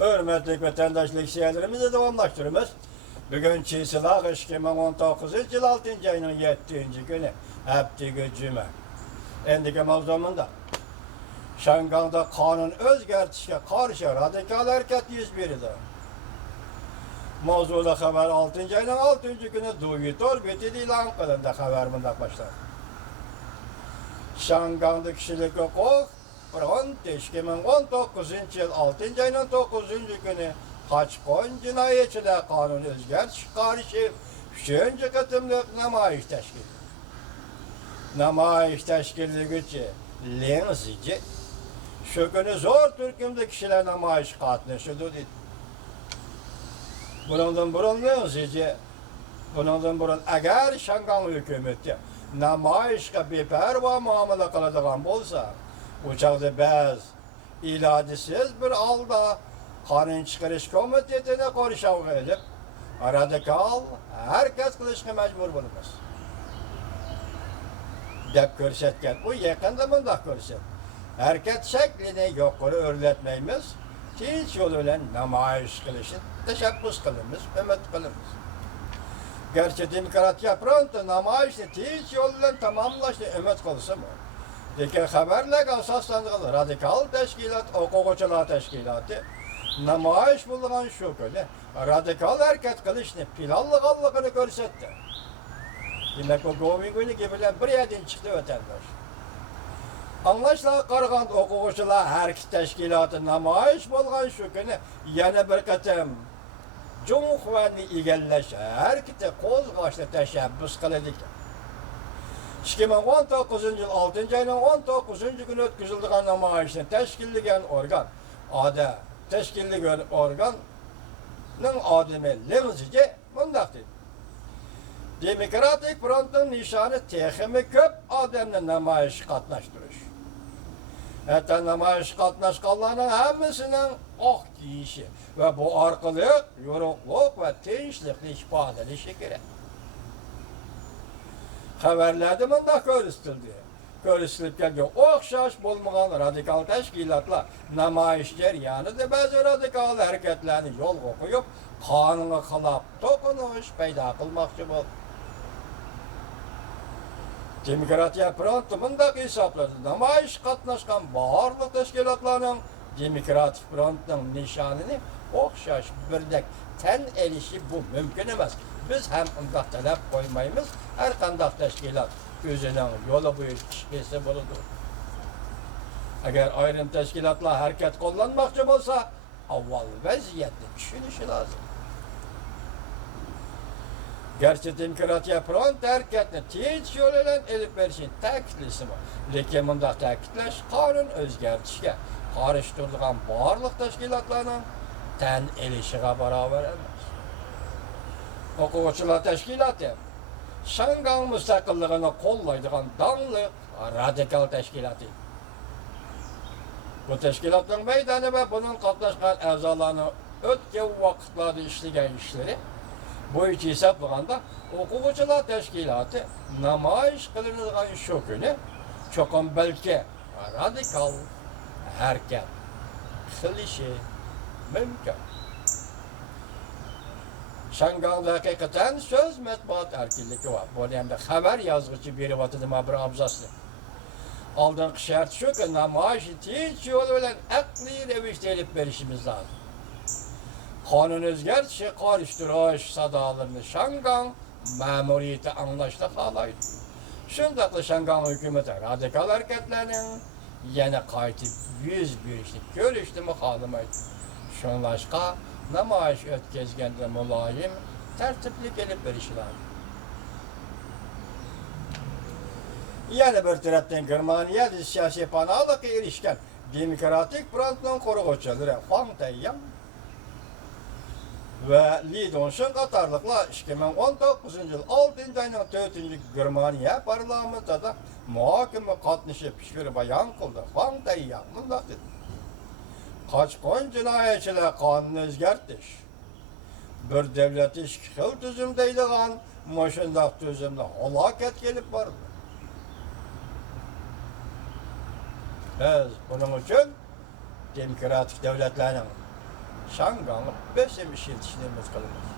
Hürmetli vatandaşlık siyerlerimizi devamlaştırırız. Bugün Çiğsilağ 2019 yıl 6. ayının 7. günü. Hepti cüme. Endiki mevzumunda. Şangang'da kanun özgertişe karşı radikal hareket 101'dir. Mevzuda haber 6. ayının 6. günü duyutor biti ilan kılındı haber bunda başlar. Şangang'da kişilik hukuk Front 2019 yıl 6. ayının 9. günü Kaçkon cinayetçiler kanunu özgertiş karşı 3. katımlık namayiş teşkil. Namayiş teşkilliği için lenzici şu günü zor Türk'ümde kişiler namayiş katlaşıdı dedi. Bundan burun lenzici bundan burun eğer Şangang hükümeti namayişe beperva muamele kıladigan bolsa uçakta bez iladisiz bir alda kanun çıkarış komitetine konuşan edip radikal herkes kılışka mecbur bulunmaz. Dep görsetken bu yakında bunda görset. Hareket şeklini yukarı örletmeyimiz tinç yoluyla namayiş kılışın teşebbüs kılımız, ümit kılımız. Gerçi demokratiya pronto namayişte tinç yoluyla tamamlaştı ümit kılsı mı? Peki haberle asaslandığı radikal teşkilat, okuyucular teşkilatı namayiş bulunan şu köle radikal hareket kılışını planlıqallığını görsetti. Demek o Govin günü gibiler bir yerden çıktı vatandaş. Anlaşılan qarğan okuyucular hareket teşkilatı namayiş bulunan şu köle yana bir katım Cumhurbaşkanı igelleş hareketi kozgaçlı teşebbüs kıldık. 2019 yıl 6. ayının 19. günü ötküzüldüğün namayişini teşkilligen organ, adı teşkilligen organın adımı lenzici bundak dedi. Demokratik frontun nişanı tehimi köp adamla namayiş katlaştırış. Hatta namayiş katlaşkanlarının hemmisinin ok deyişi ve bu arkalık, yorukluk ve tinçlikli ifadeli gerek. Haberlerde bunda görüstüldü. Görüstülüp geldi. Okşaş bulmayan radikal teşkilatlar namayiş ceryanıda bazı radikal hareketlerini yol okuyup kanuna kılap dokunuş peyda kılmakçı oldu. Demokratiya frontu bunda hesapladı. Namayiş katlaşkan bağırlık teşkilatlarının Demokratik frontunun nişanını okşaş birdek ten elişi bu mümkün emez. Biz hem ındak talep koymayımız, her kandak teşkilat özünün yolu boyu işkesi buludur. Eğer ayrım teşkilatla hareket kullanmakçı olsa, avval vaziyette düşünüşü lazım. Gerçi demokratiya front hareketini tinç yoluyla elip verişin tekitlisi var. Lekin bunda tekitleş kanun özgertişke karıştırılan bağırlık teşkilatlarının ten elişine beraber emez. Okuyucular teşkilatı Şangang müstakillığını kollaydıgan danlı radikal teşkilatı. Bu teşkilatın meydanı ve bunun katlaşkan əzalarını ötken vakitlarda işleyen işleri bu iki hesaplığında okuyucular teşkilatı namayiş kılınılan şu günü çokum belki radikal hareket kılışı mümkün. Şangang'da hakikaten söz metbuat erkinliği var. Bu dönemde haber yazgıcı biri vatıdıma bir abzası. Aldığın şart şu ki namayiş tinç yoluyla akli revişte elip verişimiz lazım. Kanun özgertişi karıştırış sadalarını Şangang memuriyeti anlaştı halaydı. Şundaklı Şangang hükümeti radikal hareketlerinin yine kayıtı 101 işlik görüştüğümü halımaydı. Şunlaşka namayiş ötkezgende mulayim, tertipli gelip verişi lazım. Yani bir taraftan Germaniya siyasi panalık erişken Demokratik Front'un koruyucuları Huang Taiyang ve Li Dongsheng qatarlıqla 2019 yıl 6. ayının 4. Germaniya parlamentida muhokama qatnashib fikir bayon qildi. Huang Taiyang bunday dedi. Kaçkon cinayetçiler kanunu özgertiş. Bir devleti iki xil tüzüm deydigan, maşındak tüzümde halaket gelip vardı. Biz bunun için demokratik devletlerin şan qanıb, beşim işiltişini ümid qılımız.